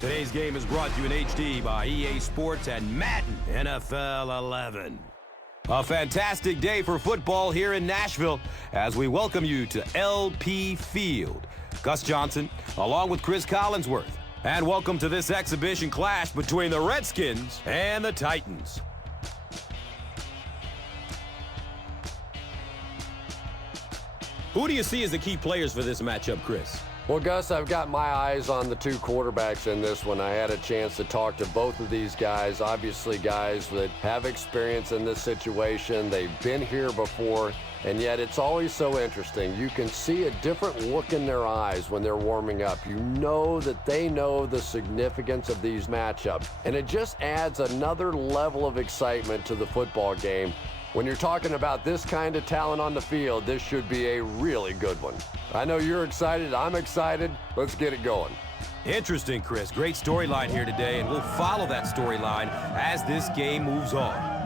Today's game is brought to you in HD by EA Sports and Madden NFL 11. A fantastic day for football here in Nashville as we welcome you to LP Field. Gus Johnson, along with Chris Collinsworth. And welcome to this exhibition clash between the Redskins and the Titans. Who do you see as the key players for this matchup, Chris? Well, Gus, I've got my eyes on the two quarterbacks in this one. I had a chance to talk to both of these guys, obviously guys that have experience in this situation. They've been here before, and yet it's always so interesting. You can see a different look in their eyes when they're warming up. You know that they know the significance of these matchups, and it just adds another level of excitement to the football game. When you're talking about this kind of talent on the field, this should be a really good one. I know you're excited. I'm excited. Let's get it going. Interesting, Chris. Great storyline here today, and we'll follow that storyline as this game moves on.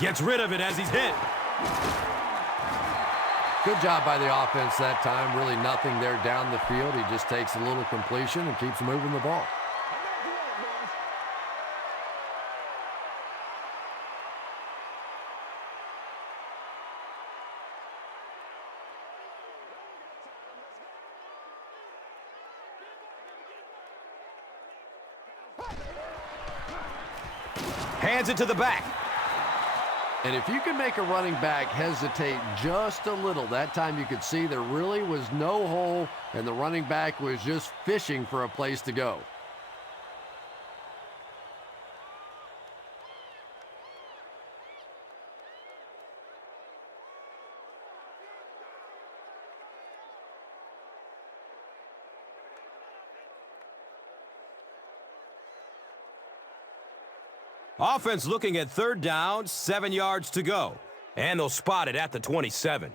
Gets rid of it as he's hit. Good job by the offense that time. Really nothing there down the field. He just takes a little completion and keeps moving the ball. Hands it to the back. And if you can make a running back hesitate just a little, that time you could see there really was no hole, and the running back was just fishing for a place to go. Offense looking at third down, 7 yards to go. And they'll spot it at the 27.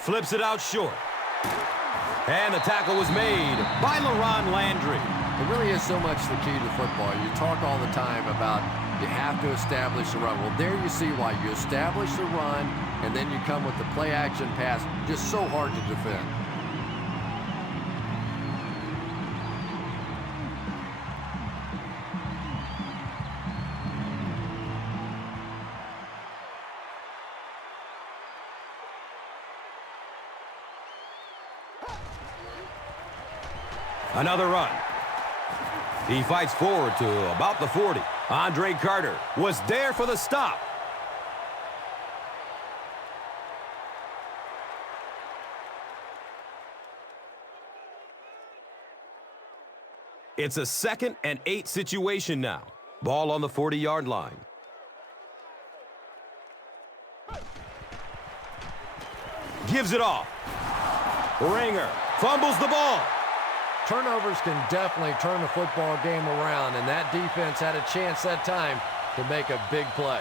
Flips it out short. And the tackle was made by LaRon Landry. It really is so much the key to football. You talk all the time about you have to establish the run. Well, there you see why. You establish the run, and then you come with the play-action pass. Just so hard to defend. Another run. He fights forward to about the 40. Andre Carter was there for the stop. It's a 2nd and 8 situation now. Ball on the 40-yard line. Gives it off. Ringer fumbles the ball. Turnovers can definitely turn the football game around, and that defense had a chance that time to make a big play.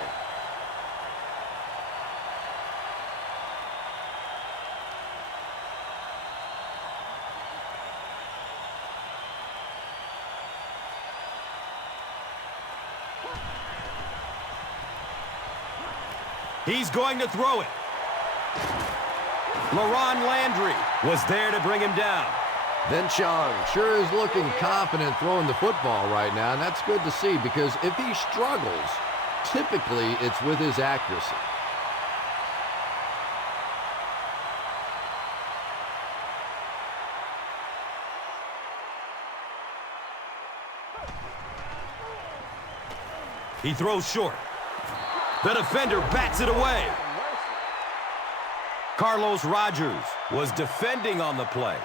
He's going to throw it. LaRon Landry was there to bring him down. Then Chong sure is looking confident throwing the football right now, and that's good to see because if he struggles, typically it's with his accuracy. He throws short. The defender bats it away. Carlos Rogers was defending on the play.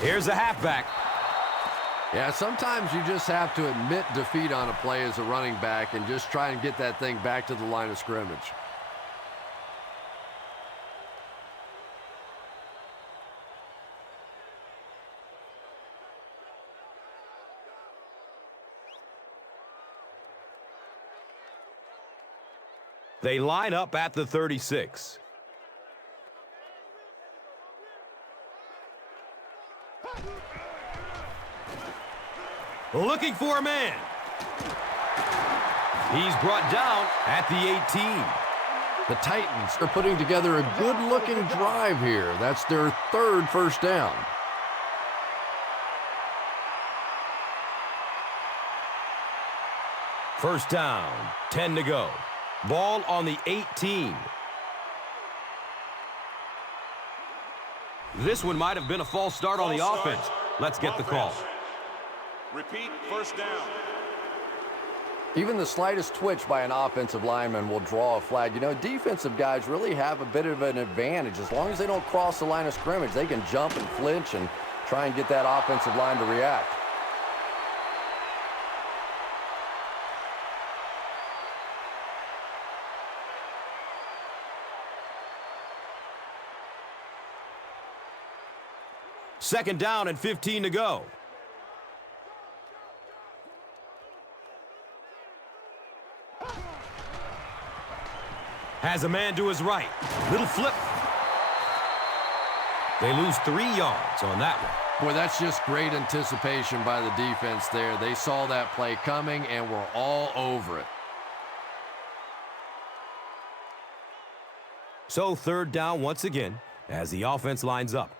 Here's the halfback. Yeah, sometimes you just have to admit defeat on a play as a running back and just try and get that thing back to the line of scrimmage. They line up at the 36. Looking for a man. He's brought down at the 18. The Titans are putting together a good-looking drive here. That's their third first down. First down, 10 to go. Ball on the 18. This one might have been a false start on the offense. Let's get the call. Repeat, first down. Even the slightest twitch by an offensive lineman will draw a flag. You know, defensive guys really have a bit of an advantage. As long as they don't cross the line of scrimmage, they can jump and flinch and try and get that offensive line to react. Second down and 15 to go. Has a man to his right. Little flip. They lose 3 yards on that one. Boy, that's just great anticipation by the defense there. They saw that play coming and were all over it. So third down once again as the offense lines up.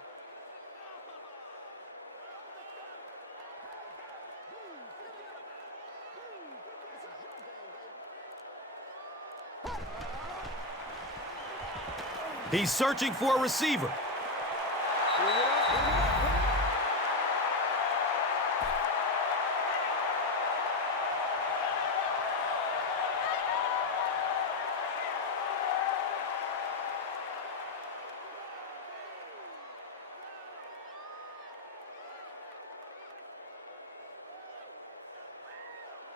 He's searching for a receiver.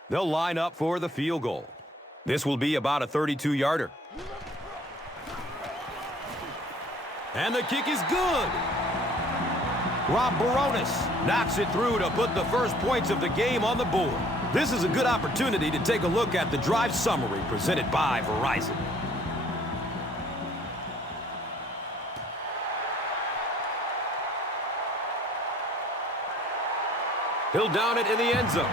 They'll line up for the field goal. This will be about a 32-yarder. And the kick is good. Rob Baronis knocks it through to put the first points of the game on the board. This is a good opportunity to take a look at the drive summary presented by Verizon. He'll down it in the end zone.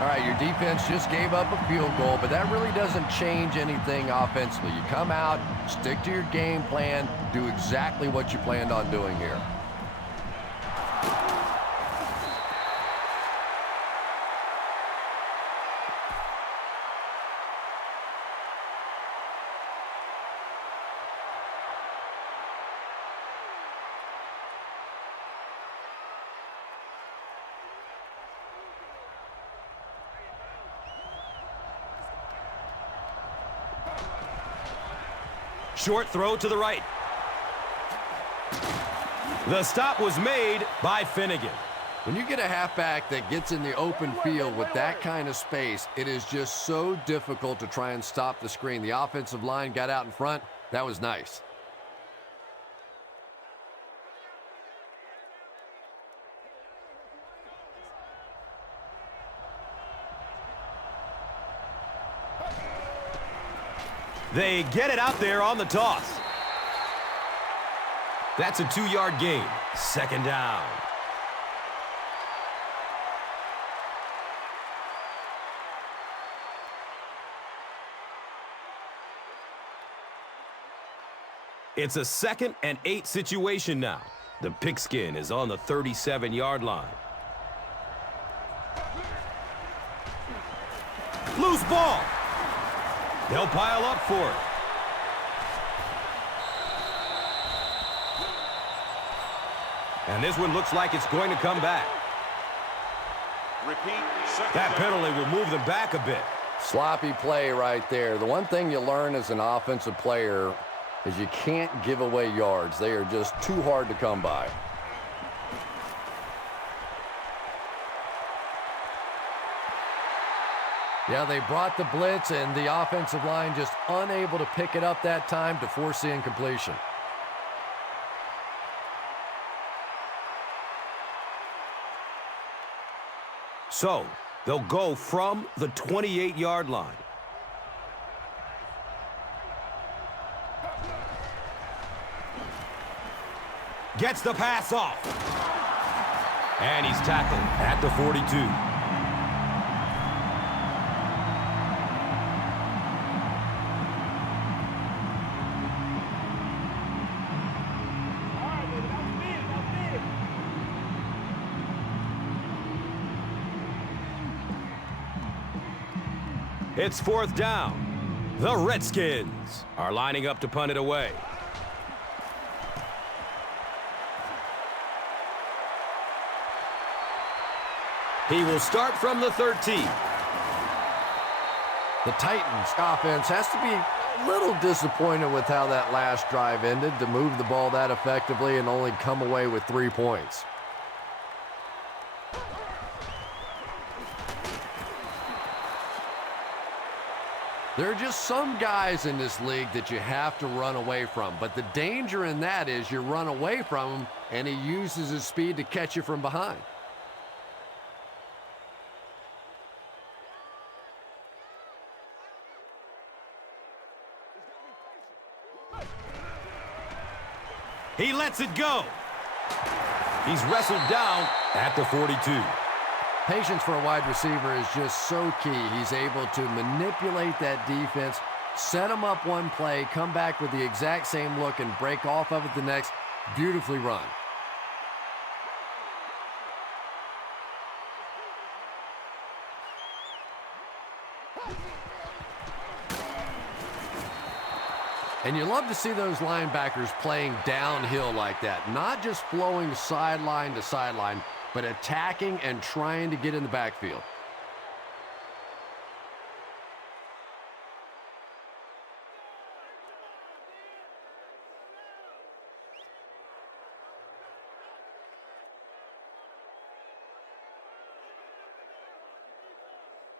All right, your defense just gave up a field goal, but that really doesn't change anything offensively. You come out, stick to your game plan, do exactly what you planned on doing here. Short throw to the right. The stop was made by Finnegan. When you get a halfback that gets in the open field with that kind of space, it is just so difficult to try and stop the screen. The offensive line got out in front. That was nice. They get it out there on the toss. That's a 2-yard gain. Second down. It's a 2nd and 8 situation now. The pigskin is on the 37-yard line. Loose ball. They'll pile up for it. And this one looks like it's going to come back. Repeat, second That down. penalty will move them back a bit. Sloppy play right there. The one thing you learn as an offensive player is you can't give away yards. They are just too hard to come by. Yeah, they brought the blitz, and the offensive line just unable to pick it up that time to force the incompletion. So, they'll go from the 28-yard line. Gets the pass off. And he's tackled at the 42. It's fourth down. The Redskins are lining up to punt it away. He will start from the 13. The Titans offense has to be a little disappointed with how that last drive ended, to move the ball that effectively and only come away with 3 points. There are just some guys in this league that you have to run away from, but the danger in that is you run away from him and he uses his speed to catch you from behind. He lets it go. He's wrestled down at the 42. Patience for a wide receiver is just so key. He's able to manipulate that defense, set them up one play, come back with the exact same look, and break off of it the next. Beautifully run. And you love to see those linebackers playing downhill like that, not just flowing sideline to sideline, but attacking and trying to get in the backfield.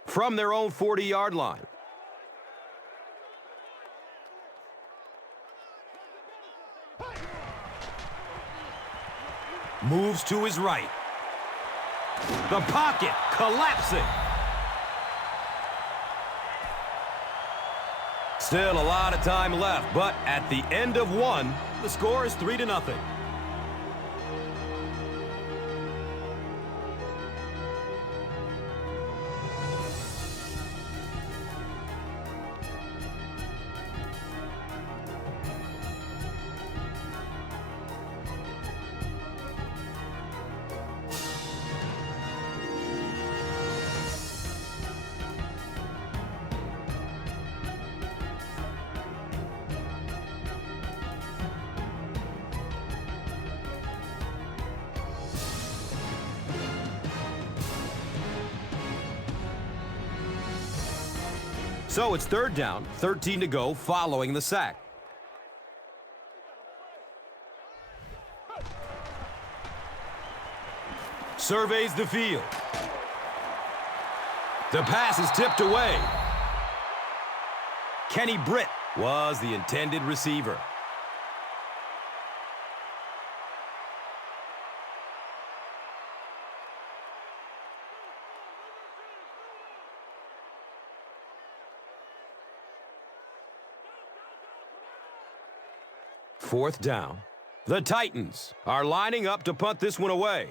From their own 40-yard line. Moves to his right. The pocket collapsing. Still a lot of time left, but at the end of one, the score is 3-0. So it's third down, 13 to go following the sack. Surveys the field. The pass is tipped away. Kenny Britt was the intended receiver. Fourth down. The Titans are lining up to punt this one away.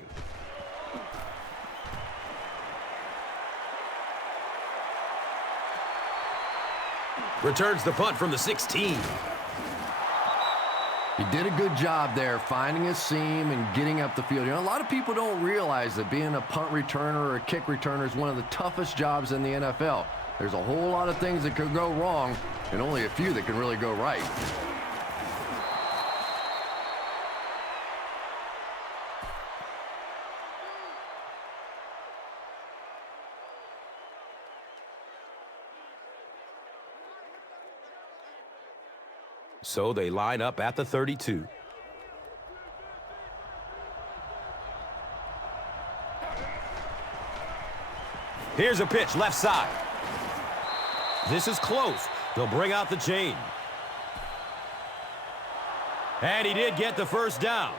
Returns the punt from the 16. He did a good job there finding a seam and getting up the field. You know, a lot of people don't realize that being a punt returner or a kick returner is one of the toughest jobs in the NFL. There's a whole lot of things that could go wrong and only a few that can really go right. So they line up at the 32. Here's a pitch left side. This is close. They'll bring out the chain. And he did get the first down.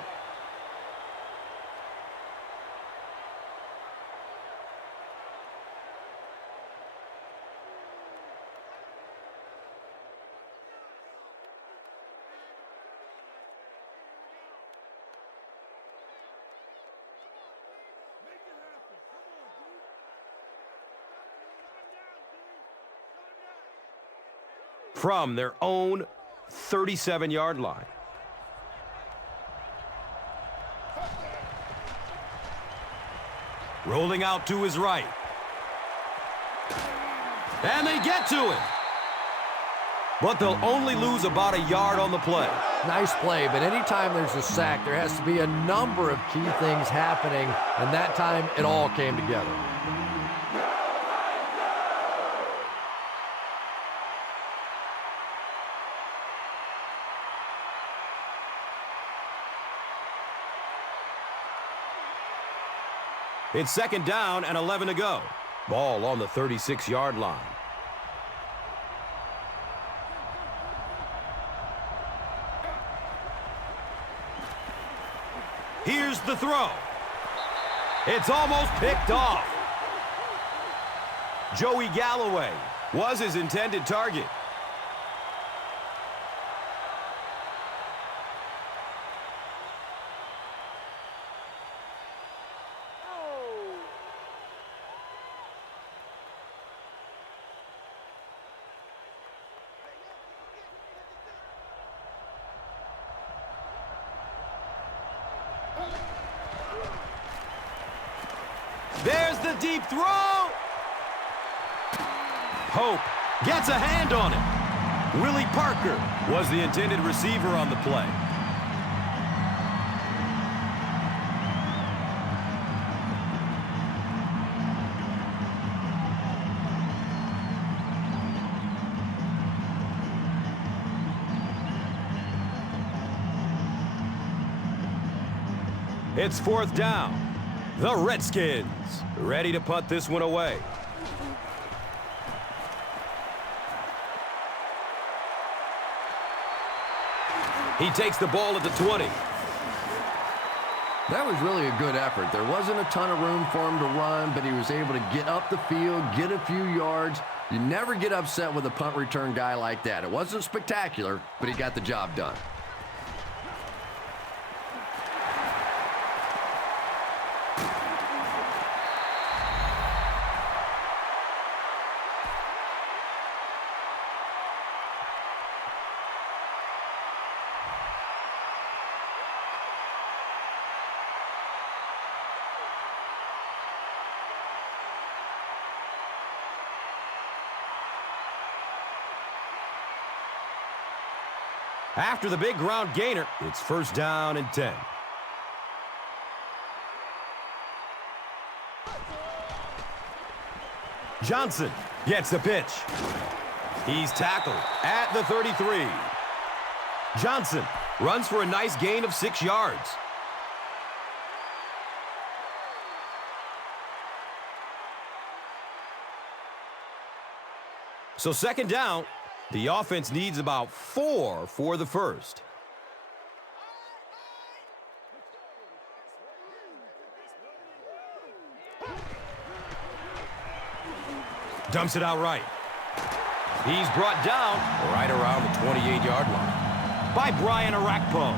From their own 37-yard line. Rolling out to his right. And they get to him. But they'll only lose about a yard on the play. Nice play, but anytime there's a sack, there has to be a number of key things happening, and that time it all came together. It's second down and 11 to go. Ball on the 36-yard line. Here's the throw. It's almost picked off. Joey Galloway was his intended target. There's the deep throw. Hope gets a hand on it. Willie Parker was the intended receiver on the play. It's fourth down. The Redskins ready to punt this one away. He takes the ball at the 20. That was really a good effort. There wasn't a ton of room for him to run, but he was able to get up the field, get a few yards. You never get upset with a punt return guy like that. It wasn't spectacular, but he got the job done. After the big ground gainer, it's first down and 10. Johnson gets the pitch. He's tackled at the 33. Johnson runs for a nice gain of 6 yards. So second down. The offense needs about 4 for the first. Dumps it out right. He's brought down right around the 28-yard line by Brian Arakpo.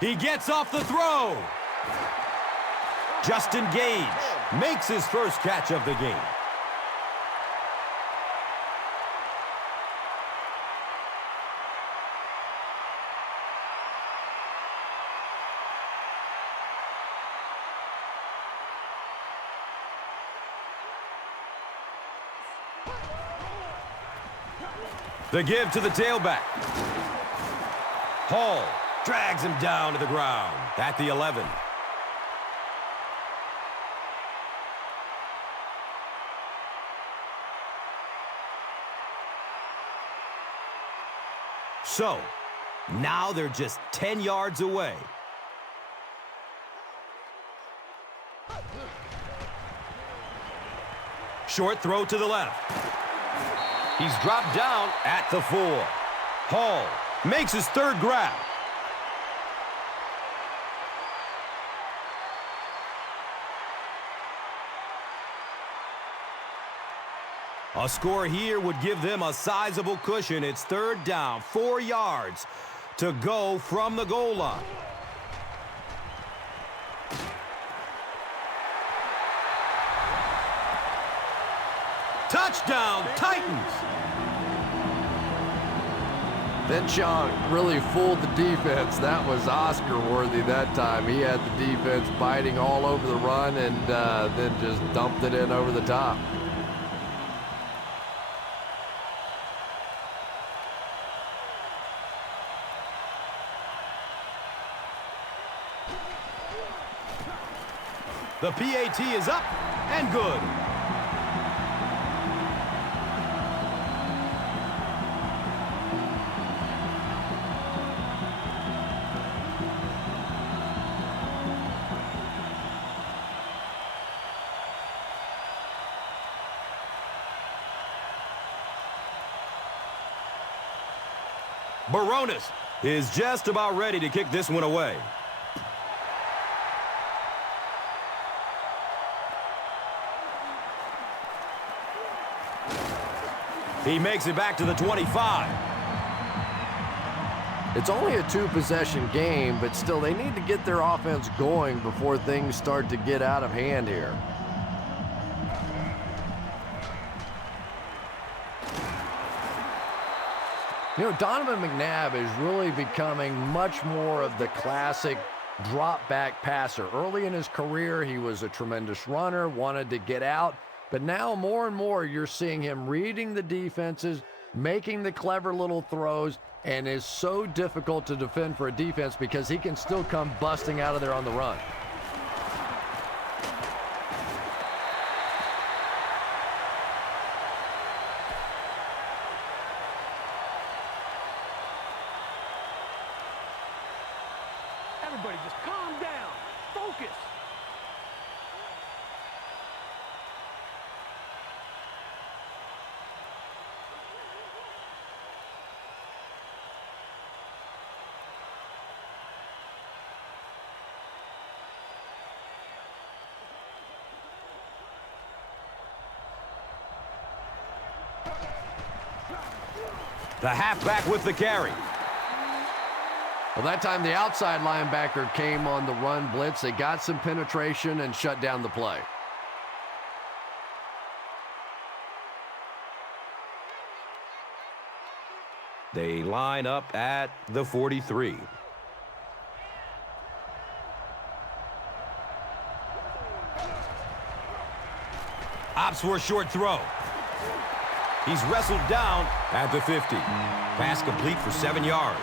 He gets off the throw. Justin Gage makes his first catch of the game. The give to the tailback. Hall drags him down to the ground at the 11. So, now they're just 10 yards away. Short throw to the left. He's dropped down at the 4. Hall makes his third grab. A score here would give them a sizable cushion. It's third down, 4 yards to go from the goal line. Touchdown, Titans! That chunk really fooled the defense. That was Oscar-worthy that time. He had the defense biting all over the run and then just dumped it in over the top. The PAT is up and good. Baronis is just about ready to kick this one away. He makes it back to the 25. It's only a two-possession game, but still they need to get their offense going before things start to get out of hand here. You know, Donovan McNabb is really becoming much more of the classic drop-back passer. Early in his career, he was a tremendous runner, wanted to get out. But now more and more you're seeing him reading the defenses, making the clever little throws, and is so difficult to defend for a defense because he can still come busting out of there on the run. Everybody just calm down. Focus. The halfback with the carry. Well, that time the outside linebacker came on the run blitz. They got some penetration and shut down the play. They line up at the 43. Opts for a short throw. He's wrestled down at the 50. Pass complete for 7 yards.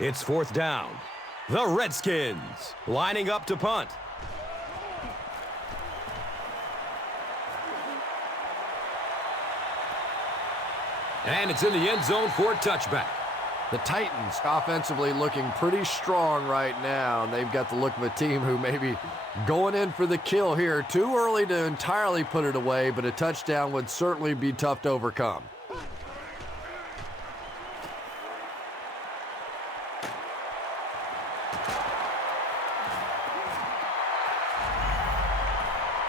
It's fourth down. The Redskins lining up to punt. And it's in the end zone for a touchback. The Titans offensively looking pretty strong right now, and they've got the look of a team who may be going in for the kill here. Too early to entirely put it away, but a touchdown would certainly be tough to overcome.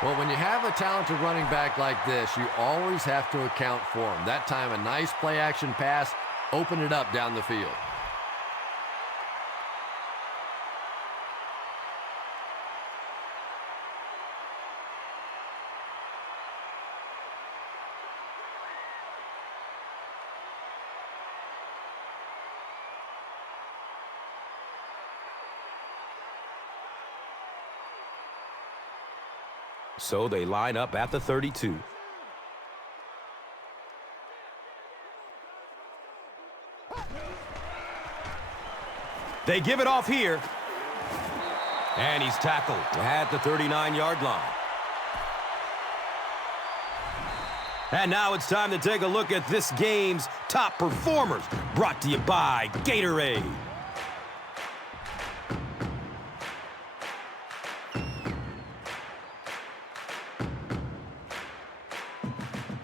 Well, when you have a talented running back like this, you always have to account for him. That time, a nice play-action pass opened it up down the field. So they line up at the 32. They give it off here. And he's tackled at the 39-yard line. And now it's time to take a look at this game's top performers, brought to you by Gatorade.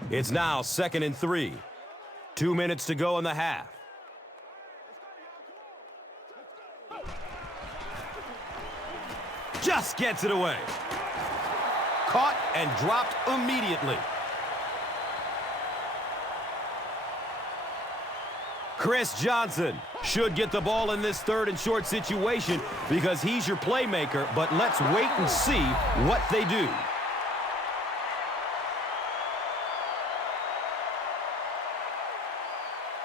It's now 2nd and 3. 2 minutes to go in the half. Just gets it away. Caught and dropped immediately. Chris Johnson should get the ball in this 3rd and short situation because he's your playmaker, but let's wait and see what they do.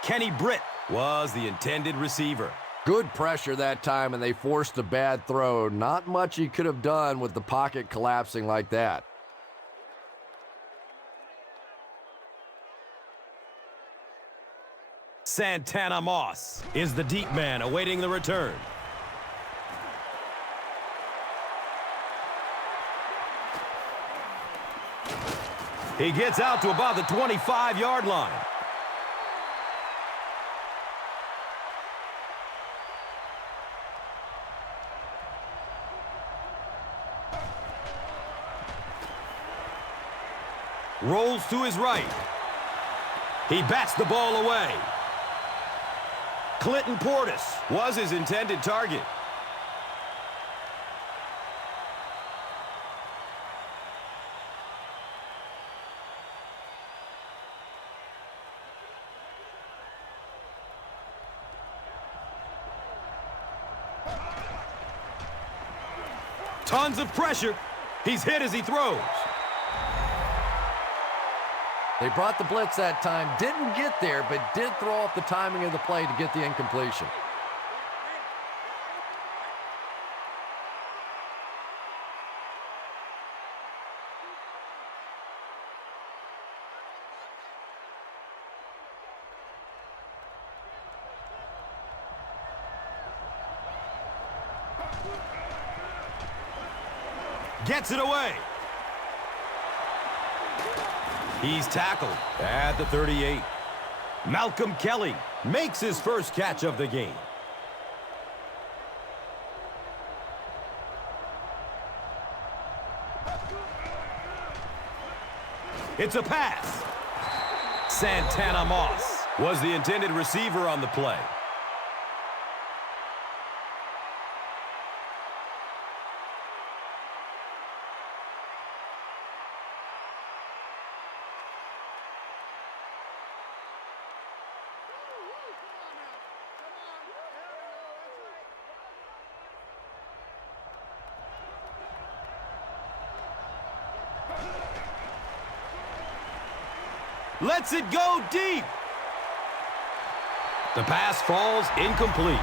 Kenny Britt was the intended receiver. Good pressure that time, and they forced a bad throw. Not much he could have done with the pocket collapsing like that. Santana Moss is the deep man awaiting the return. He gets out to about the 25-yard line. Rolls to his right. He bats the ball away. Clinton Portis was his intended target. Tons of pressure. He's hit as he throws. They brought the blitz that time, didn't get there, but did throw off the timing of the play to get the incompletion. Gets it away. He's tackled at the 38. Malcolm Kelly makes his first catch of the game. It's a pass. Santana Moss was the intended receiver on the play. Lets it go deep. The pass falls incomplete.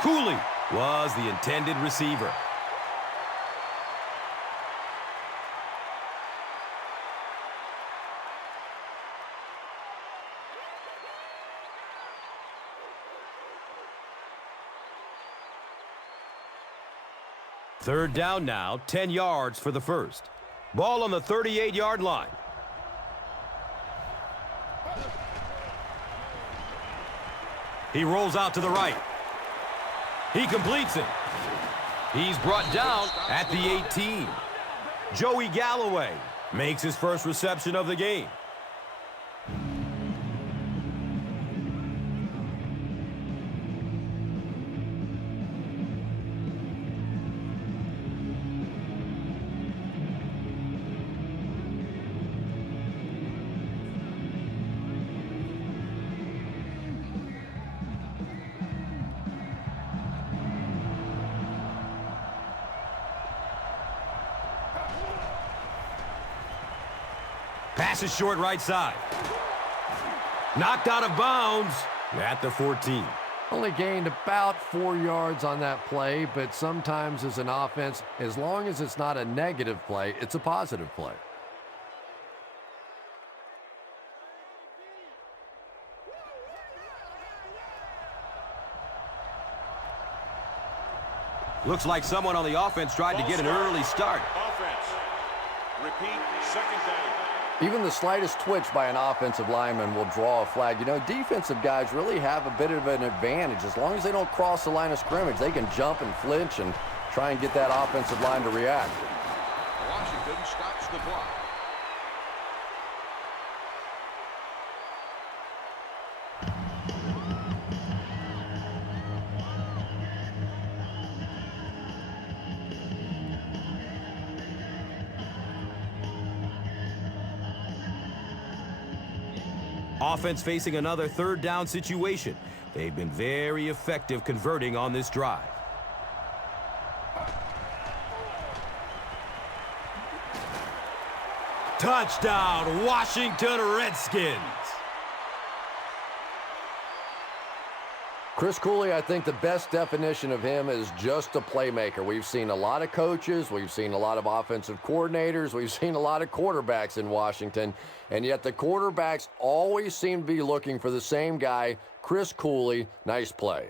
Cooley was the intended receiver. Third down now, 10 yards for the first. Ball on the 38-yard line. He rolls out to the right. He completes it. He's brought down at the 18. Joey Galloway makes his first reception of the game. Pass is short right side. Knocked out of bounds at the 14. Only gained about 4 yards on that play, but sometimes as an offense, as long as it's not a negative play, it's a positive play. Looks like someone on the offense tried to get an early start. Offense. Repeat, second down. Even the slightest twitch by an offensive lineman will draw a flag. You know, defensive guys really have a bit of an advantage. As long as they don't cross the line of scrimmage, they can jump and flinch and try and get that offensive line to react. Washington stops the clock. Offense facing another third down situation. They've been very effective converting on this drive. Touchdown, Washington Redskins. Chris Cooley, I think the best definition of him is just a playmaker. We've seen a lot of coaches. We've seen a lot of offensive coordinators. We've seen a lot of quarterbacks in Washington. And yet the quarterbacks always seem to be looking for the same guy, Chris Cooley. Nice play.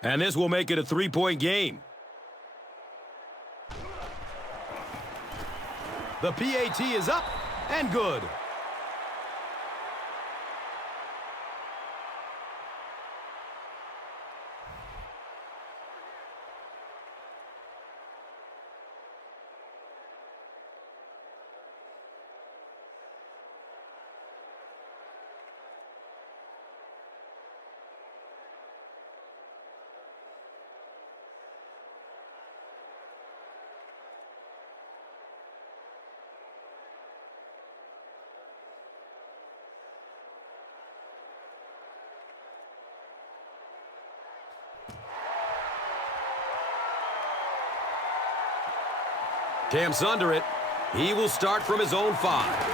And this will make it a 3-point game. The PAT is up and good. Cam's under it. He will start from his own 5.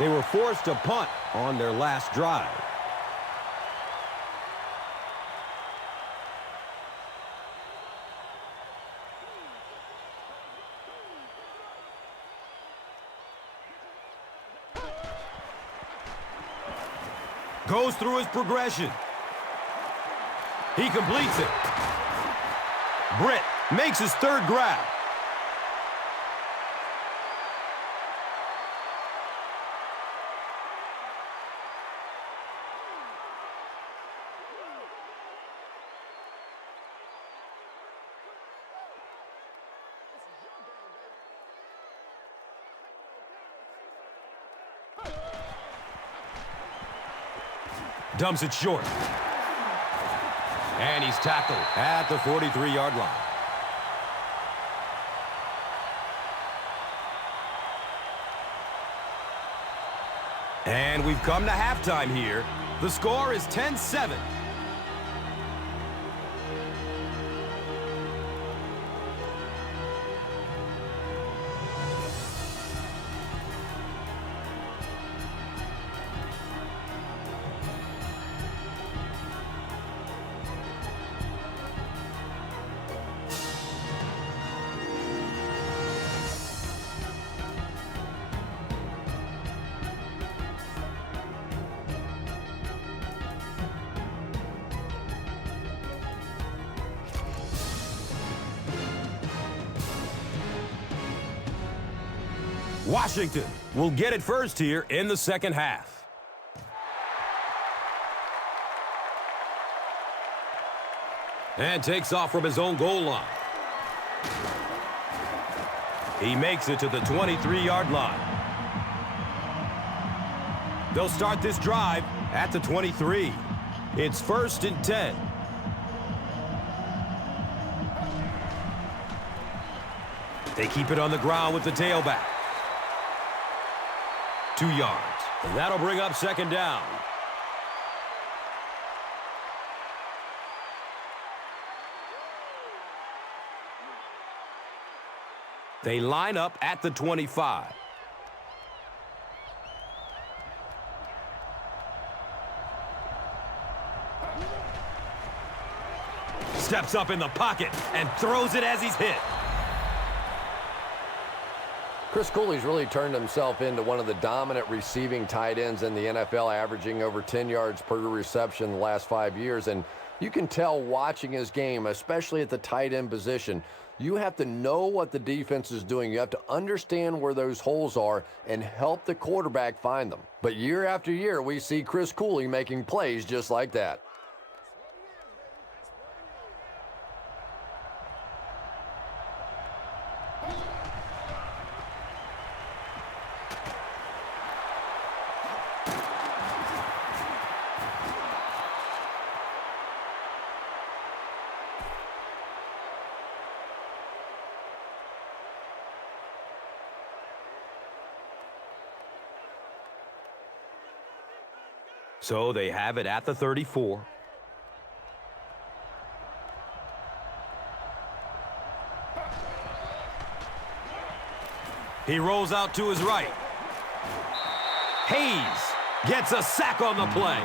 They were forced to punt on their last drive. Goes through his progression. He completes it. Britt makes his third grab. Dumps it short. And he's tackled at the 43-yard line. And we've come to halftime here. The score is 10-7. Washington will get it first here in the second half. And takes off from his own goal line. He makes it to the 23-yard line. They'll start this drive at the 23. It's 1st and 10. They keep it on the ground with the tailback. 2 yards. And that'll bring up second down. They line up at the 25. Steps up in the pocket and throws it as he's hit. Chris Cooley's really turned himself into one of the dominant receiving tight ends in the NFL, averaging over 10 yards per reception the last 5 years. And you can tell watching his game, especially at the tight end position, you have to know what the defense is doing. You have to understand where those holes are and help the quarterback find them. But year after year, we see Chris Cooley making plays just like that. So they have it at the 34. He rolls out to his right. Hayes gets a sack on the play.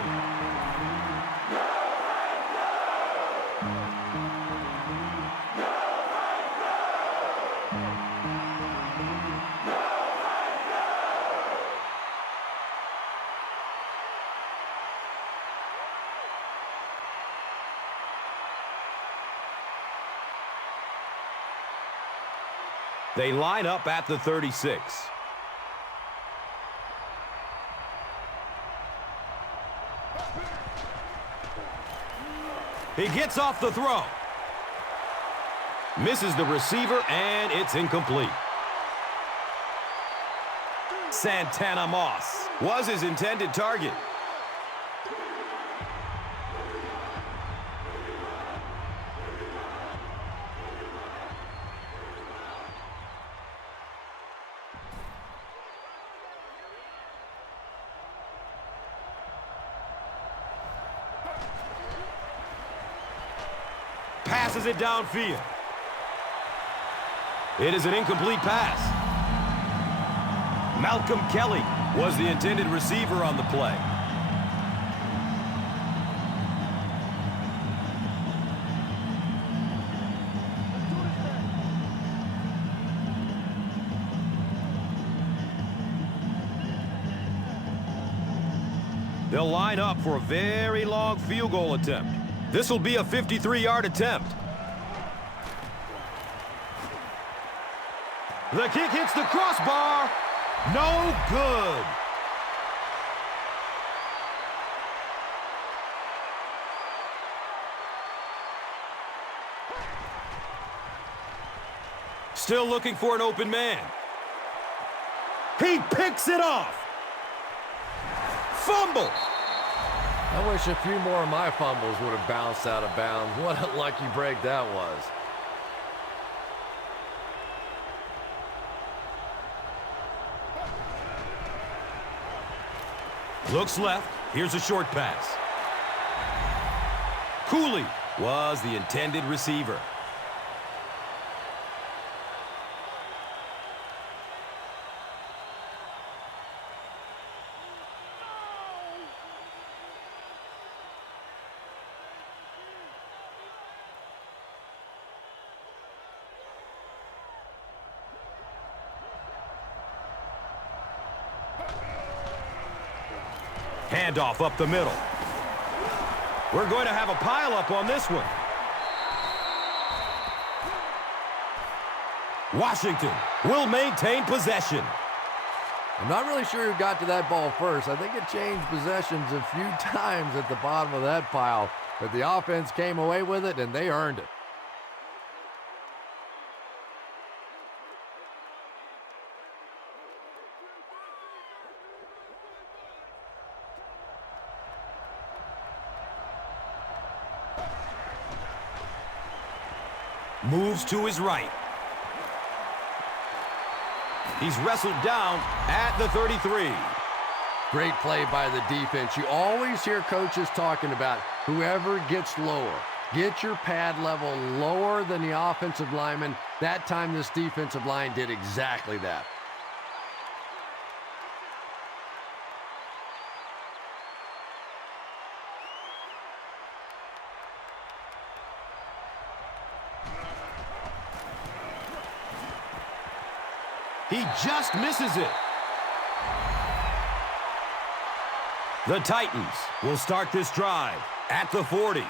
They line up at the 36. He gets off the throw. Misses the receiver, and it's incomplete. Santana Moss was his intended target. Passes it downfield. It is an incomplete pass. Malcolm Kelly was the intended receiver on the play. They'll line up for a very long field goal attempt. This will be a 53-yard attempt. The kick hits the crossbar. No good. Still looking for an open man. He picks it off. Fumble. I wish a few more of my fumbles would have bounced out of bounds. What a lucky break that was. Looks left. Here's a short pass. Cooley was the intended receiver. Handoff up the middle. We're going to have a pileup on this one. Washington will maintain possession. I'm not really sure who got to that ball first. I think it changed possessions a few times at the bottom of that pile, but the offense came away with it, and they earned it. Moves to his right. He's wrestled down at the 33. Great play by the defense. You always hear coaches talking about whoever gets lower. Get your pad level lower than the offensive lineman. That time this defensive line did exactly that. He just misses it. The Titans will start this drive at the 40.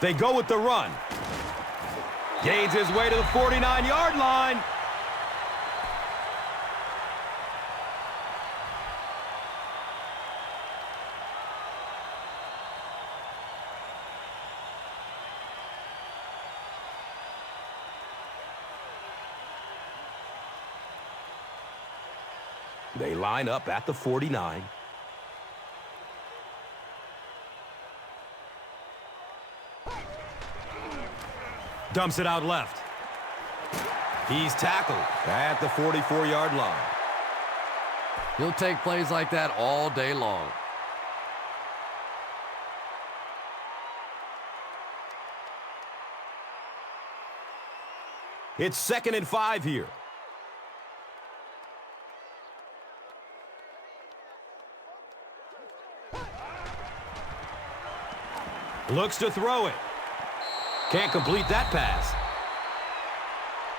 They go with the run. Gains his way to the 49-yard line. They line up at the 49. Dumps it out left. He's tackled at the 44-yard line. He'll take plays like that all day long. It's 2nd and 5 here. Looks to throw it. Can't complete that pass.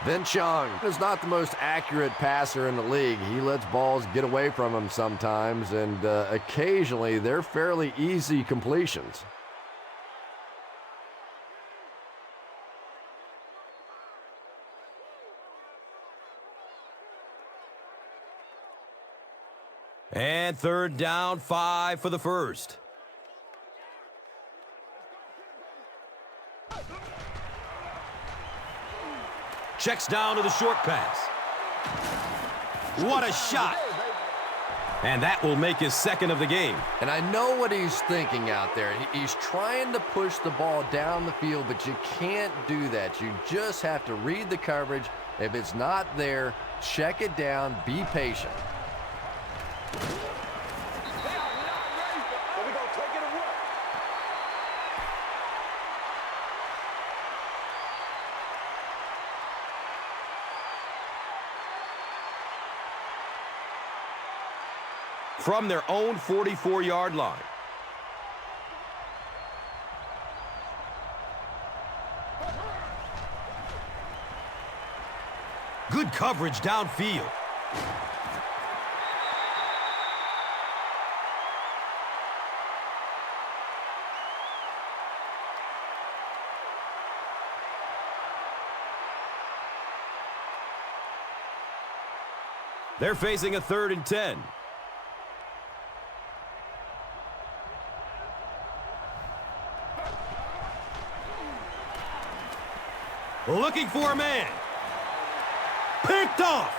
Vince Young is not the most accurate passer in the league. He lets balls get away from him sometimes, and occasionally they're fairly easy completions. And 3rd down, 5 for the first. Checks down to the short pass. What a shot. And that will make his 2nd of the game. And I know what he's thinking out there. He's trying to push the ball down the field, but you can't do that. You just have to read the coverage. If it's not there, check it down, be patient. From their own 44-yard line. Good coverage downfield. They're facing a 3rd and 10. Looking for a man. Picked off.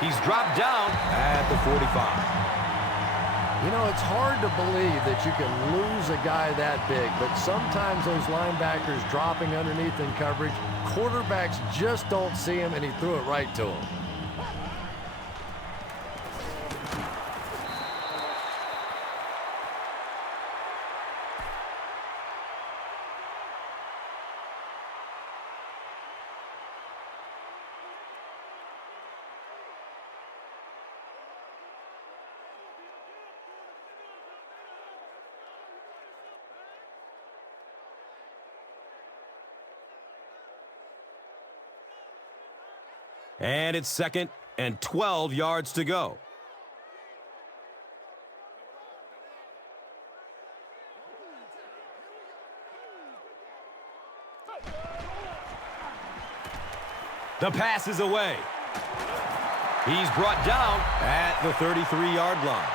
He's dropped down at the 45. You know, it's hard to believe that you can lose a guy that big, but sometimes those linebackers dropping underneath in coverage, quarterbacks just don't see him, and he threw it right to him. And it's 2nd and 12 yards to go. The pass is away. He's brought down at the 33-yard line.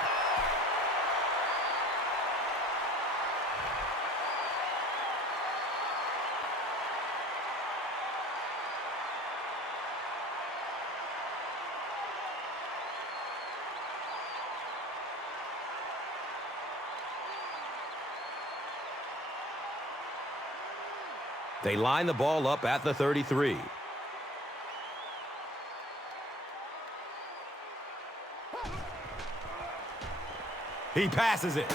They line the ball up at the 33. He passes it.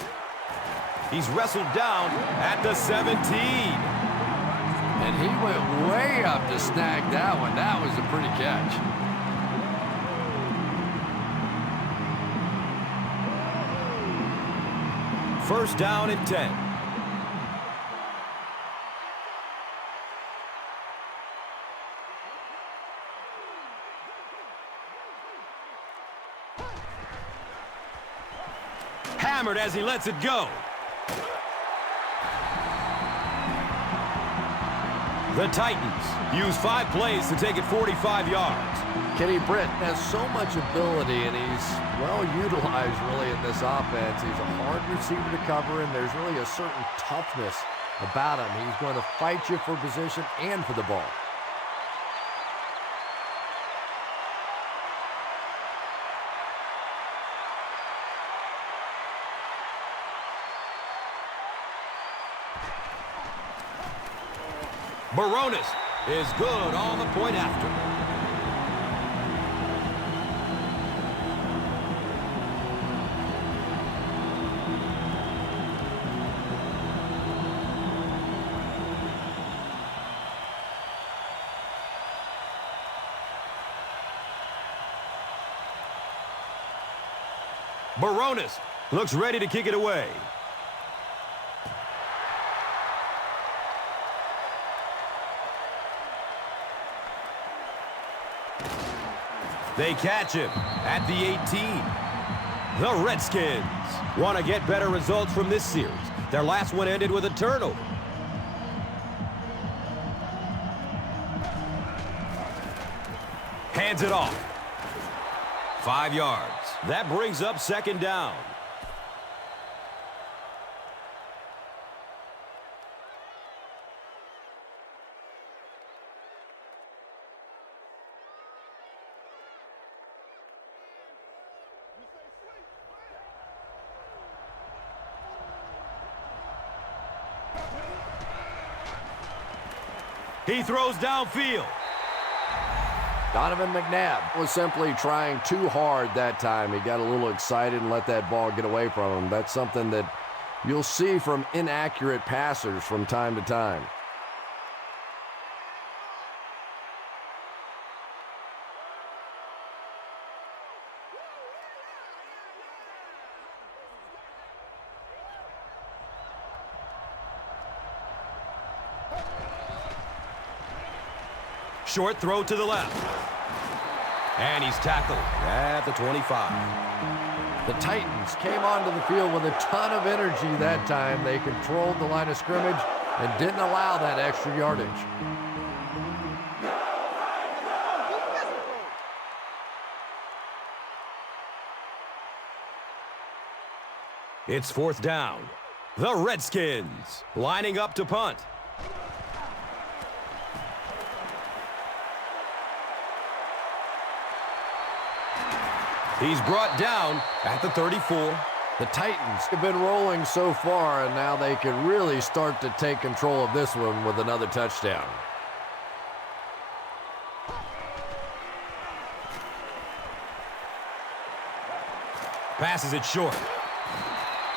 He's wrestled down at the 17. And he went way up to snag that one. That was a pretty catch. First down and 10. Hammered as he lets it go. The Titans use 5 plays to take it 45 yards. Kenny Britt has so much ability, and he's well utilized really in this offense. He's a hard receiver to cover, and there's really a certain toughness about him. He's going to fight you for position and for the ball. Baronis is good on the point after. Baronis looks ready to kick it away. They catch him at the 18. The Redskins want to get better results from this series. Their last one ended with a turnover. Hands it off. 5 yards. That brings up second down. He throws downfield. Donovan McNabb was simply trying too hard that time. He got a little excited and let that ball get away from him. That's something that you'll see from inaccurate passers from time to time. Short throw to the left. And he's tackled at the 25. The Titans came onto the field with a ton of energy that time. They controlled the line of scrimmage and didn't allow that extra yardage. It's fourth down. The Redskins lining up to punt. He's brought down at the 34. The Titans have been rolling so far, and now they can really start to take control of this one with another touchdown. Passes it short.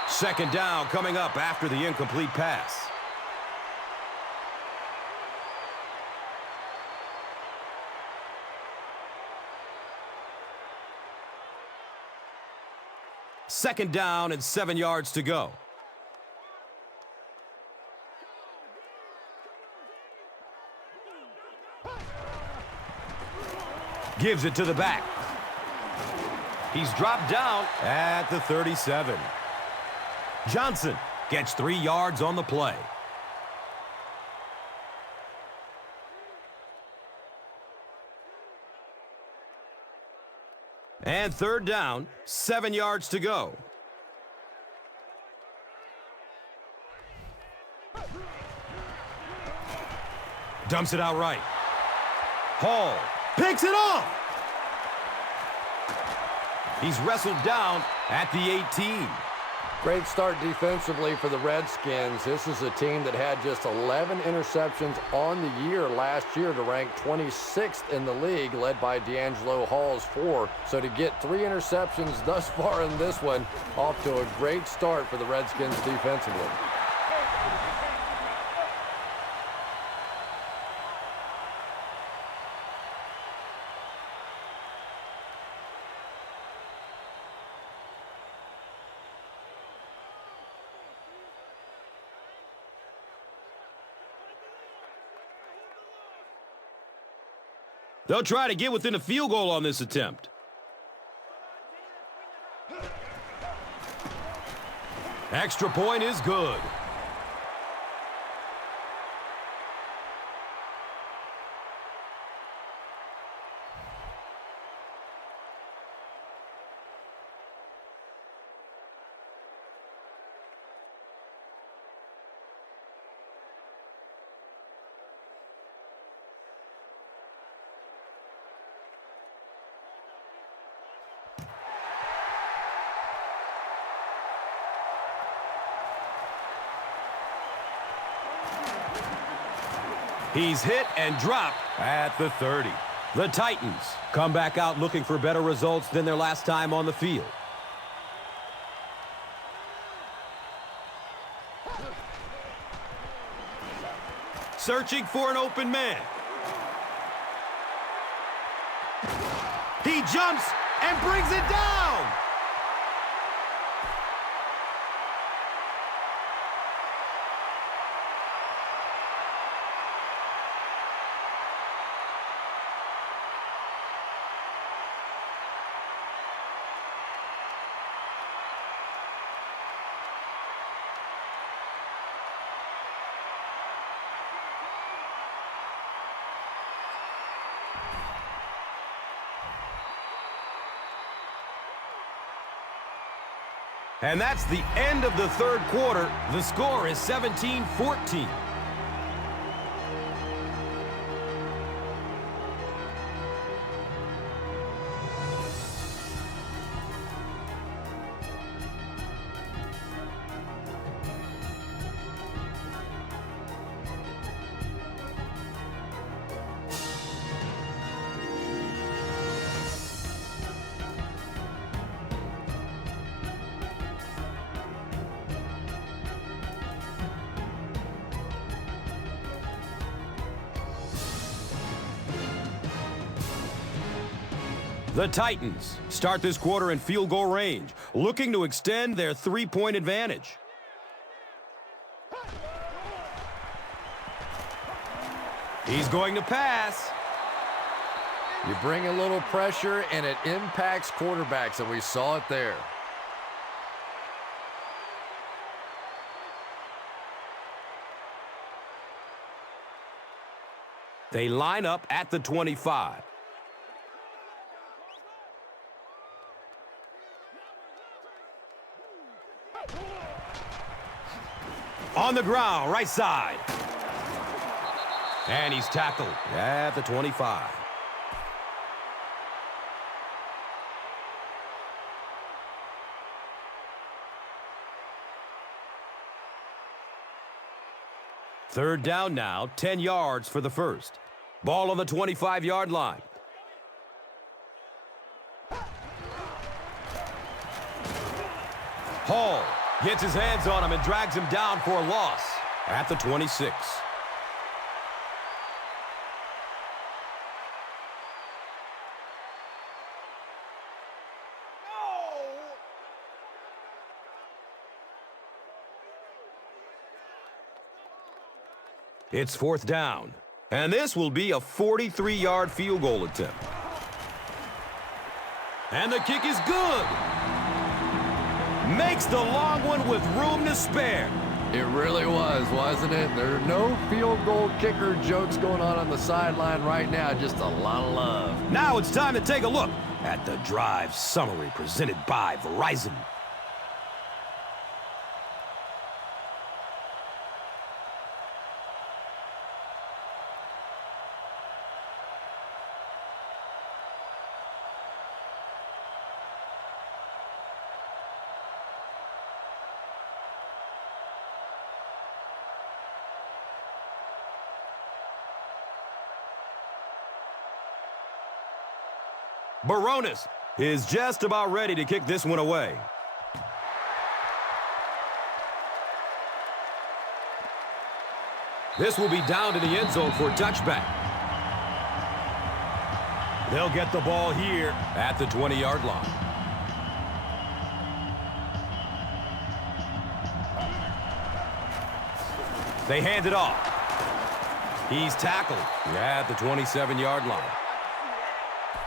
Second down coming up after the incomplete pass. Second down and 7 yards to go. Gives it to the back. He's dropped down at the 37. Johnson gets 3 yards on the play. And third down, 7 yards to go. Dumps it out right. Hall picks it off. He's wrestled down at the 18. Great start defensively for the Redskins. This is a team that had just 11 interceptions on the year last year to rank 26th in the league, led by D'Angelo Hall's 4. So to get 3 interceptions thus far in this one, off to a great start for the Redskins defensively. They'll try to get within a field goal on this attempt. Extra point is good. He's hit and dropped at the 30. The Titans come back out looking for better results than their last time on the field. Searching for an open man. He jumps and brings it down. And that's the end of the third quarter. The score is 17-14. The Titans start this quarter in field goal range, looking to extend their 3-point advantage. He's going to pass. You bring a little pressure, and it impacts quarterbacks, and we saw it there. They line up at the 25. On the ground, right side. And he's tackled at the 25. Third down now, 10 yards for the first. Ball on the 25-yard line. Hall gets his hands on him and drags him down for a loss at the 26. It's fourth down, and this will be a 43-yard field goal attempt. And the kick is good. Makes the long one with room to spare. It really was, wasn't it? There are no field goal kicker jokes going on the sideline right now. Just a lot of love. Now it's time to take a look at the drive summary presented by Verizon. Baronis is just about ready to kick this one away. This will be down to the end zone for a touchback. They'll get the ball here at the 20-yard line. They hand it off. He's tackled at the 27-yard line.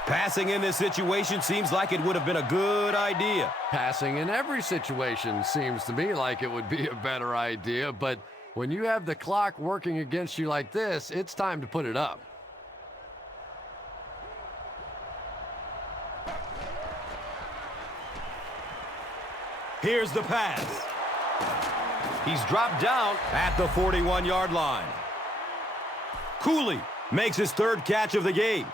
Passing in this situation seems like it would have been a good idea. Passing in every situation seems to me like it would be a better idea, but when you have the clock working against you like this, it's time to put it up. Here's the pass. He's dropped down at the 41-yard line. Cooley makes his third catch of the game.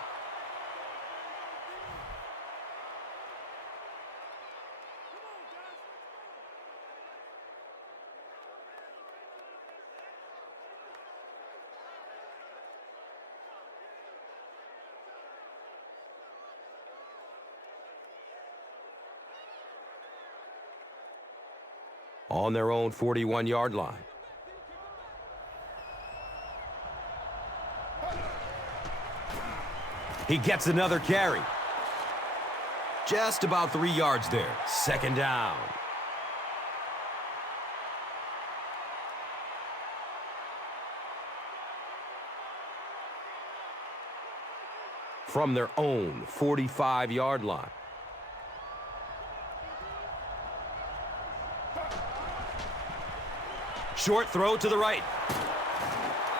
On their own 41-yard line. He gets another carry. Just about 3 yards there. Second down. From their own 45-yard line. Short throw to the right.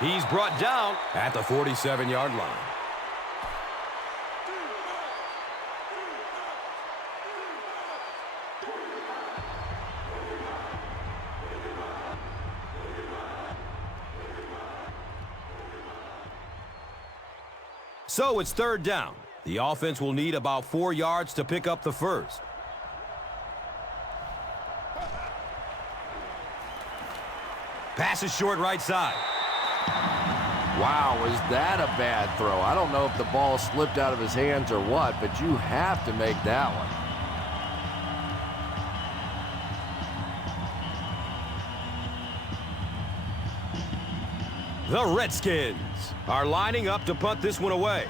He's brought down at the 47-yard line. So it's third down. The offense will need about 4 yards to pick up the first. Pass is short right side. Wow, was that a bad throw? I don't know if the ball slipped out of his hands or what, but you have to make that one. The Redskins are lining up to punt this one away.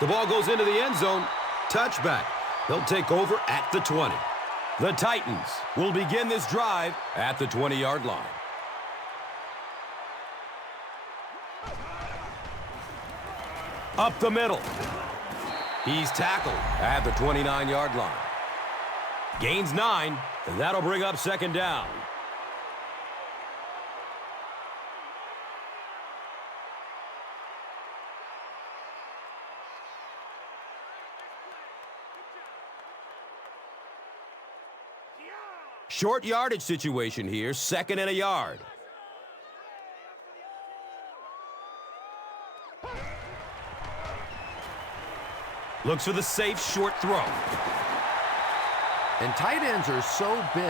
The ball goes into the end zone. Touchback. They'll take over at the 20. The Titans will begin this drive at the 20-yard line. Up the middle. He's tackled at the 29-yard line. Gains 9, and that'll bring up second down. Short yardage situation here, second and a yard. Looks for the safe short throw. And tight ends are so big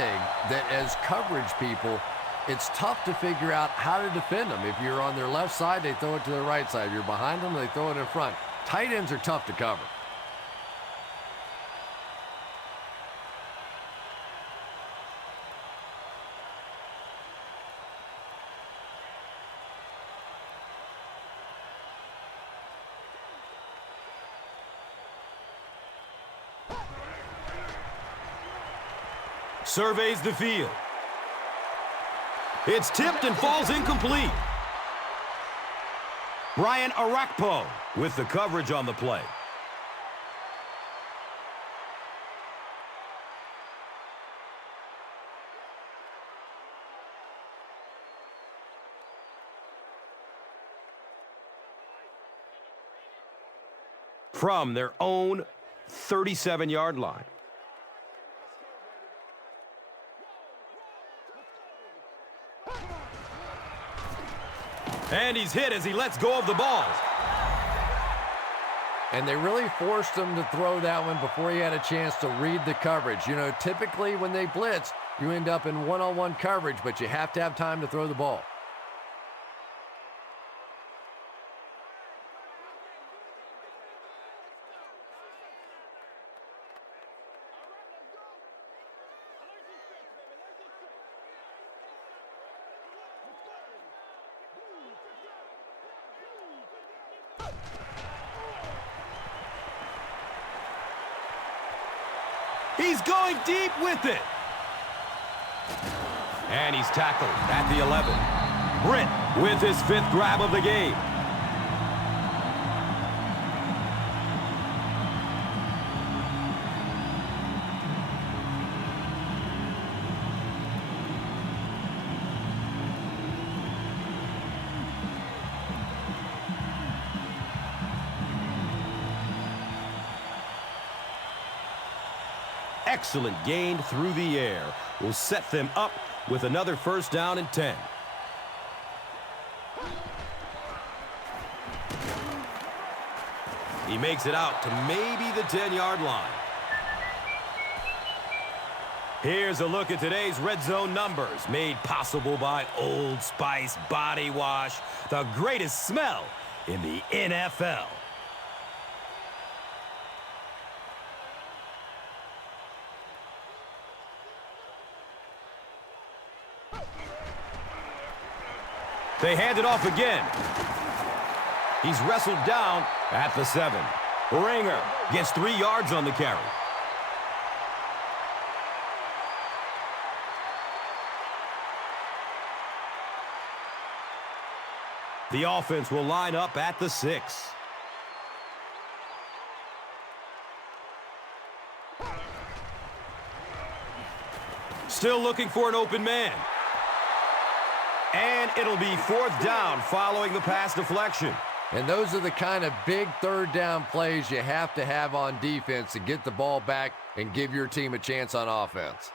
that as coverage people, it's tough to figure out how to defend them. If you're on their left side, they throw it to their right side. If you're behind them, they throw it in front. Tight ends are tough to cover. Surveys the field. It's tipped and falls incomplete. Brian Arakpo with the coverage on the play. From their own 37-yard line. And he's hit as he lets go of the ball. And they really forced him to throw that one before he had a chance to read the coverage. You know, typically when they blitz, you end up in one-on-one coverage, but you have to have time to throw the ball. He's going deep with it. And he's tackled at the 11. Britt with his 5th grab of the game. Excellent gain through the air will set them up with another first down and 10. He makes it out to maybe the 10-yard line. Here's a look at today's red zone numbers, made possible by Old Spice Body Wash, the greatest smell in the NFL. They hand it off again. He's wrestled down at the 7. Ringer gets 3 yards on the carry. The offense will line up at the 6. Still looking for an open man. And it'll be 4th down following the pass deflection. And those are the kind of big 3rd down plays you have to have on defense to get the ball back and give your team a chance on offense.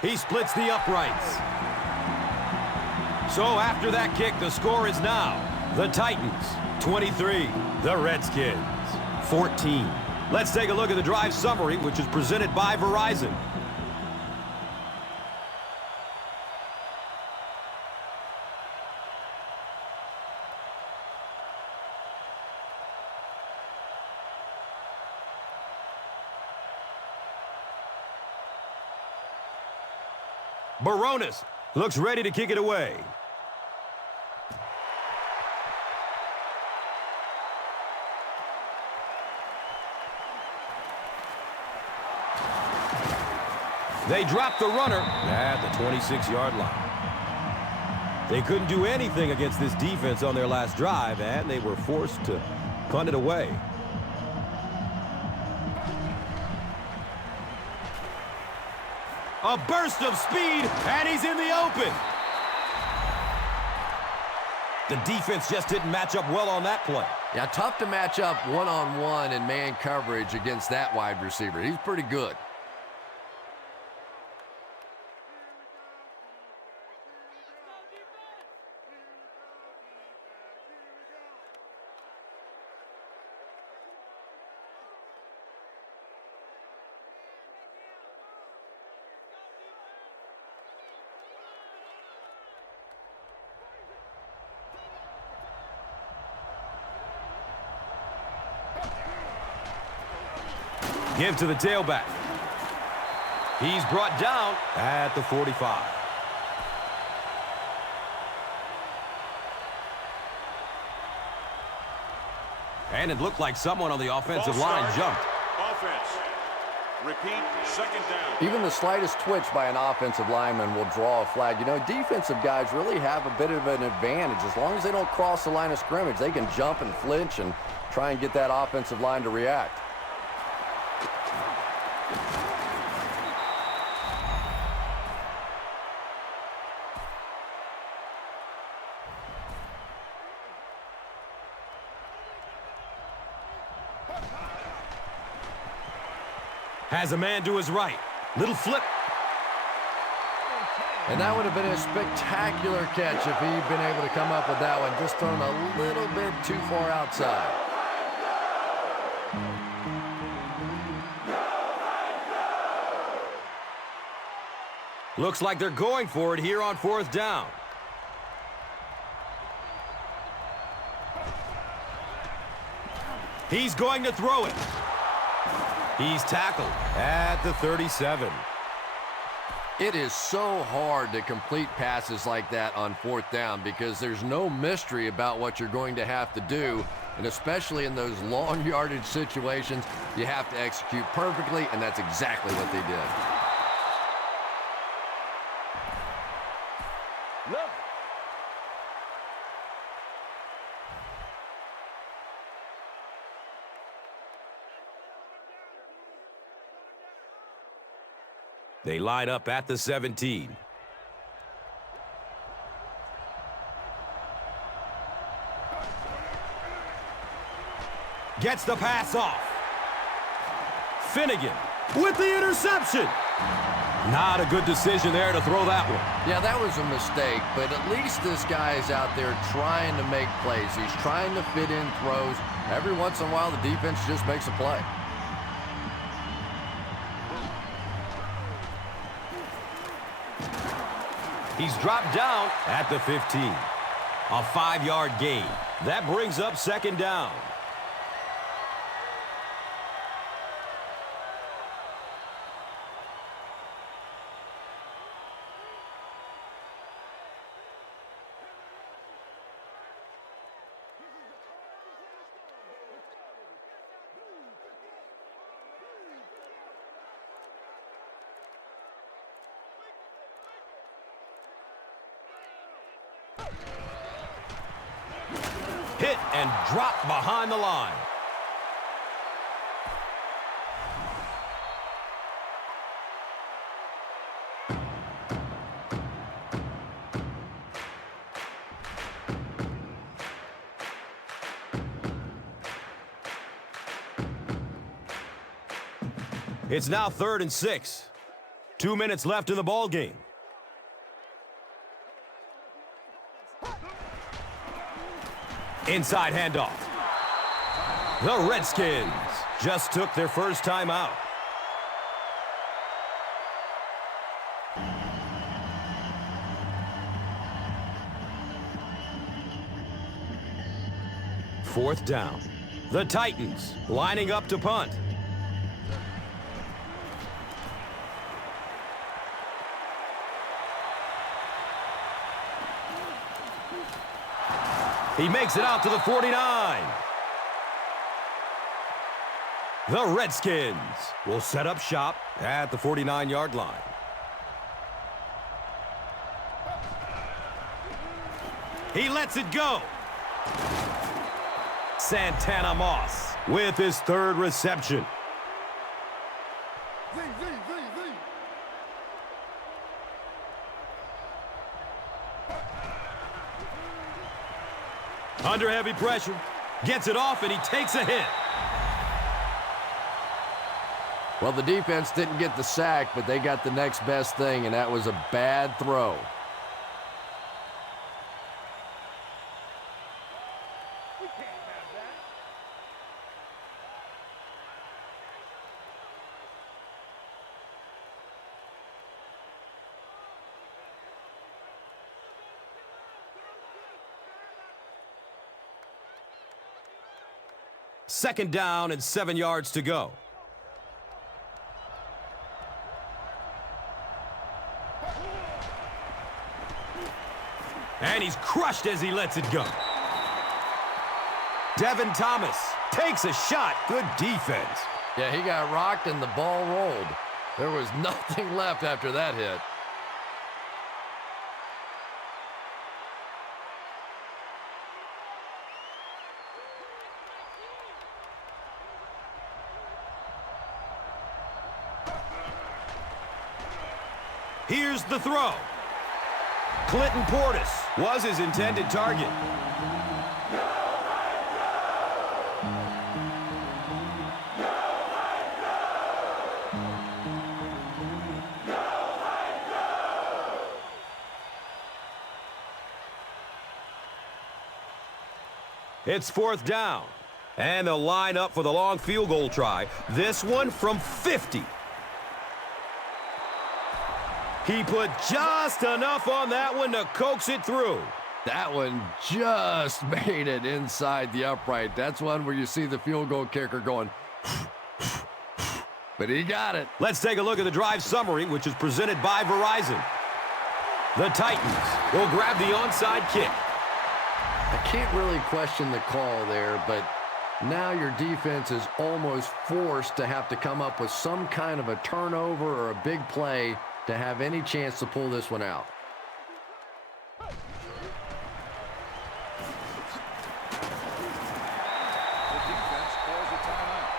He splits the uprights. So after that kick, the score is now the Titans 23, the Redskins 14. Let's take a look at the drive summary, which is presented by Verizon. Baronis looks ready to kick it away. They drop the runner at the 26-yard line. They couldn't do anything against this defense on their last drive, and they were forced to punt it away. A burst of speed, and he's in the open. The defense just didn't match up well on that play. Yeah, tough to match up one-on-one in man coverage against that wide receiver. He's pretty good. Give to the tailback. He's brought down at the 45. And it looked like someone on the offensive line jumped. Offense. Repeat, 2nd down. Even the slightest twitch by an offensive lineman will draw a flag. You know, defensive guys really have a bit of an advantage. As long as they don't cross the line of scrimmage, they can jump and flinch and try and get that offensive line to react. Has a man to his right. Little flip. And that would have been a spectacular catch if he'd been able to come up with that one. Just thrown a little bit too far outside. Looks like they're going for it here on 4th down. He's going to throw it. He's tackled at the 37. It is so hard to complete passes like that on 4th down because there's no mystery about what you're going to have to do, and especially in those long yardage situations, you have to execute perfectly, and that's exactly what they did. Look. They line up at the 17. Gets the pass off. Finnegan with the interception. Not a good decision there to throw that one. Yeah, that was a mistake, but at least this guy is out there trying to make plays. He's trying to fit in throws. Every once in a while, the defense just makes a play. He's dropped down at the 15. A 5-yard gain. That brings up 2nd down. Hit and drop behind the line. It's now 3rd and 6. 2 minutes left in the ball game. Inside handoff. The Redskins just took their first time out. Fourth down. The Titans lining up to punt. He makes it out to the 49. The Redskins will set up shop at the 49-yard line. He lets it go. Santana Moss with his 3rd reception. Under heavy pressure, gets it off, and he takes a hit. Well, the defense didn't get the sack, but they got the next best thing, and that was a bad throw. We can't have that. Second down and 7 yards to go. And he's crushed as he lets it go. Devin Thomas takes a shot. Good defense. Yeah, he got rocked and the ball rolled. There was nothing left after that hit. Here's the throw. Clinton Portis was his intended target. It's 4th down, and they'll line up for the long field goal try. This one from 50. He put just enough on that one to coax it through. That one just made it inside the upright. That's one where you see the field goal kicker going, but he got it. Let's take a look at the drive summary, which is presented by Verizon. The Titans will grab the onside kick. I can't really question the call there, but now your defense is almost forced to have to come up with some kind of a turnover or a big play to have any chance to pull this one out. The defense calls a timeout.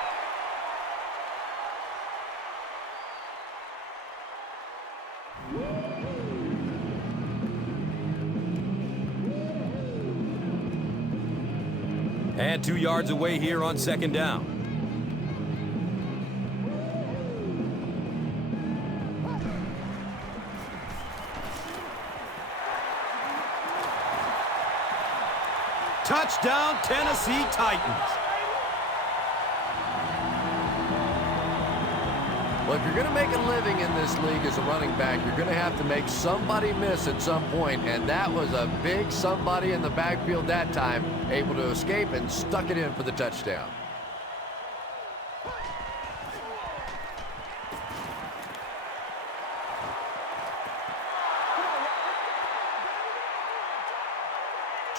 And 2 yards away here on second down. Touchdown, Tennessee Titans. Well, if you're going to make a living in this league as a running back, you're going to have to make somebody miss at some point, and that was a big somebody in the backfield that time, able to escape and stuck it in for the touchdown.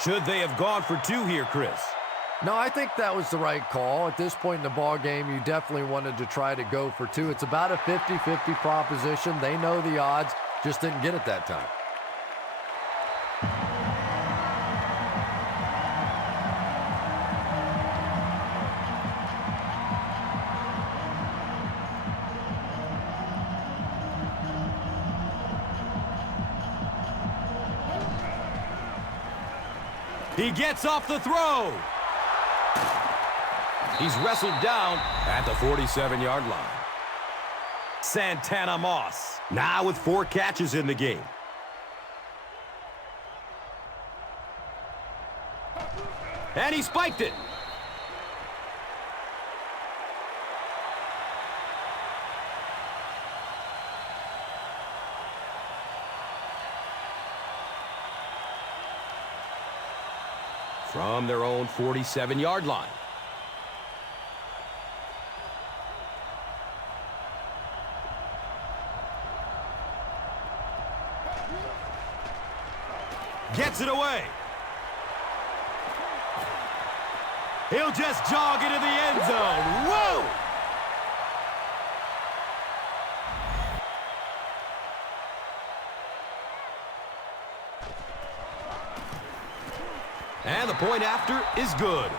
Should they have gone for 2 here, Chris? No, I think that was the right call. At this point in the ball game, you definitely wanted to try to go for 2. It's about a 50-50 proposition. They know the odds, just didn't get it that time. He gets off the throw. He's wrestled down at the 47-yard line. Santana Moss now with 4 catches in the game. And he spiked it. From their own 47-yard line. Gets it away. He'll just jog into the end zone. Whoa! And the point after is good.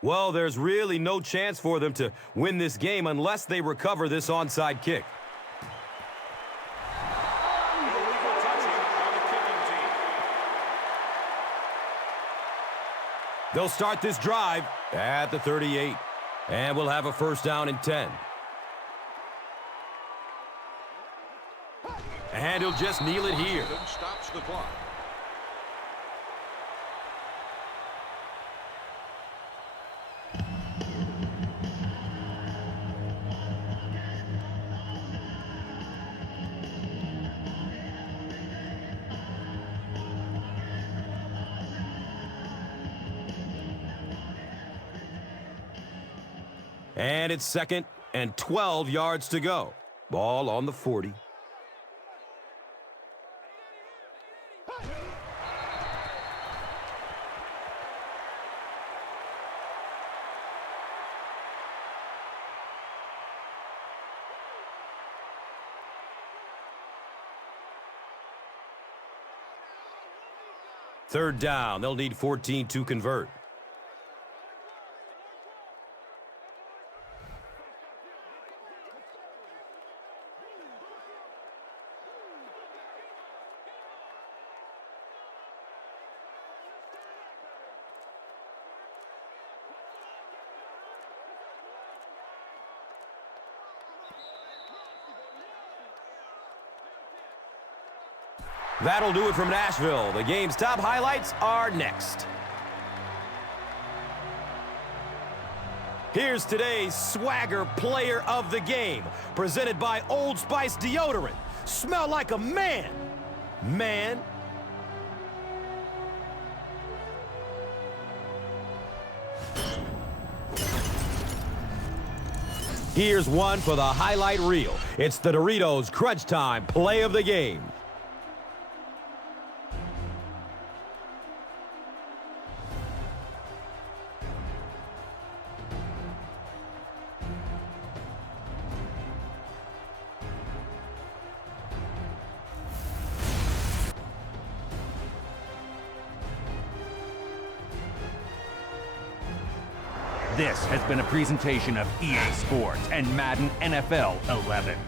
Well, there's really no chance for them to win this game unless they recover this onside kick. Illegal touching by the kicking team. They'll start this drive at the 38, and we'll have a first down and 10. And he'll just kneel it here. Stops the clock. And it's 2nd and 12 yards to go. Ball on the 40. Third down. They'll need 14 to convert. That'll do it from Nashville. The game's top highlights are next. Here's today's Swagger Player of the Game, presented by Old Spice Deodorant. Smell like a man. Man. Here's one for the highlight reel. It's the Doritos Crunch Time Play of the Game. This has been a presentation of EA Sports and Madden NFL 11.